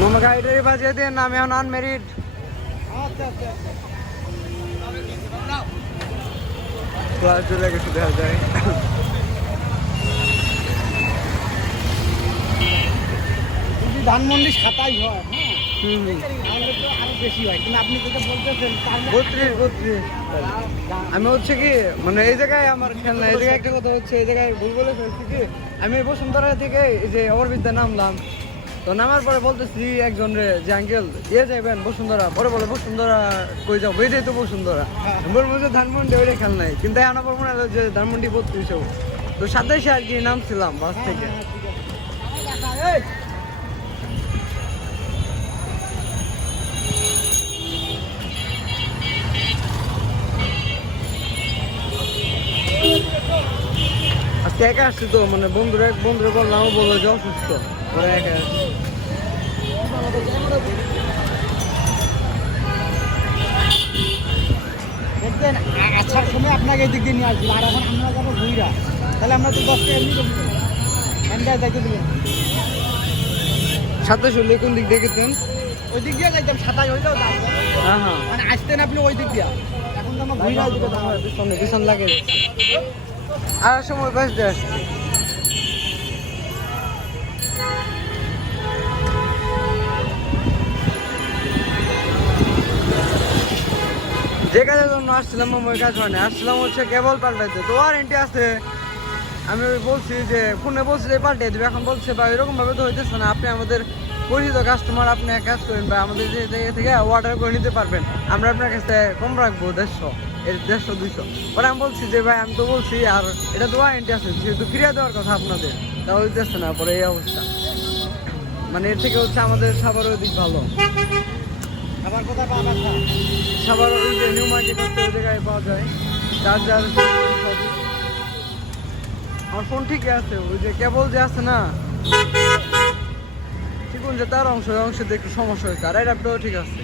মামা গাড়িটারি বাজিয়ে দিয়ে নামে এখন আনমেরিড। আচ্ছা আচ্ছা আচ্ছা ক্লাস চলে গেছে দেখা যায়। যদি ধানমন্ডি 27 হয়, হুম তাহলে তো আরো বেশি হয়, কিন্তু আপনি যেটা বলতেছেন 32। আমি হচ্ছে কি মানে এই জায়গায় আমার খেয়াল নাই, এই জায়গায় একটা কথা হচ্ছে, এই জায়গায় ভুল বলে ফেলছি কি আমি বসুন্ধরা থেকে এই যে অরবিদ্যা নামলাম, তো নামার পরে বলতেছি একজন রে যে আঙ্কেল ইয়ে যাইবেন বসুন্ধরা, পরে বলে বসুন্ধরা কই যাও, ওইটাই তো বসুন্ধরা। বলবো যে ধানমন্ডি, ওইটা খেয়াল নাই, কিন্তু এখন আমার মনে হলো যে ধানমন্ডি 32, তো 27 আর কি নামছিলাম বাস থেকে। আজকে একা আসছি তো, মানে বন্ধুরা বললাম, ও বললো যে অসুস্থ, ওরা একা আসছি। দেখবেন আসার সময় আপনাকে এই দিক দিয়ে নিয়ে আসবো, আর এখন আমরা যাবো ঘুইরা, তাহলে আমরা তো 10 টাকা এমনি কমে যাবো, এমনি যাইতে দিলেন। 27 হলে কোন দিক দেখেছেন? ওই দিক দিয়ে যাইতাম, 27 হইলেও যাবো, হ্যাঁ হ্যাঁ, মানে আসতেন আপনি ওই দিক দিয়ে, এখন তো আমরা ঘুইরা দিকে যাবো। পিছন লাগে আর সময় বাস দিয়ে আসছি। যে কাজের জন্য আসছিলাম ওই কাজ হয় না, আসছিলাম হচ্ছে কেবল পাল্টাইতে, তো ওয়ারেন্টি আছে। আমি বলছি যে ফোনে বলছি যে পাল্টিয়ে দেবে, এখন বলছে বা এরকম ভাবে তো হইতেছে না, আপনি আমাদের পরিচিত কাস্টমার, আপনি এক কাজ করেন বা আমাদের যে জায়গা থেকে অর্ডার করে নিতে পারবেন, আমরা আপনার কাছে কম রাখবো 150, 200। পরে আমি বলছি যে ভাই আমি তো বলছি আর এটা তো ওয়ারেন্টি আছে, যেহেতু ফিরিয়ে দেওয়ার কথা আপনাদের, তাও হইতেছে না। পরে এই অবস্থা, মানে এর থেকে হচ্ছে আমাদের সাভারের দিক ভালো। আবার কোথায় পাওয়া যাচ্ছে? সাভার ওই যে নিউ মার্কেট আছে, ওই জায়গায় পাওয়া যায় চার্জার। আমার ফোন ঠিকই আছে, ওই যে কেবল যে আছে না চিকুন, যে তার অংশ, ওই অংশে একটু সমস্যা হয়েছে, আর অ্যাডাপ্টারও ঠিক আছে।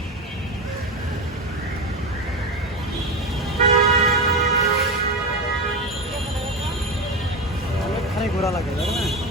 অনেকখানি ঘোরা লাগে, তাই না?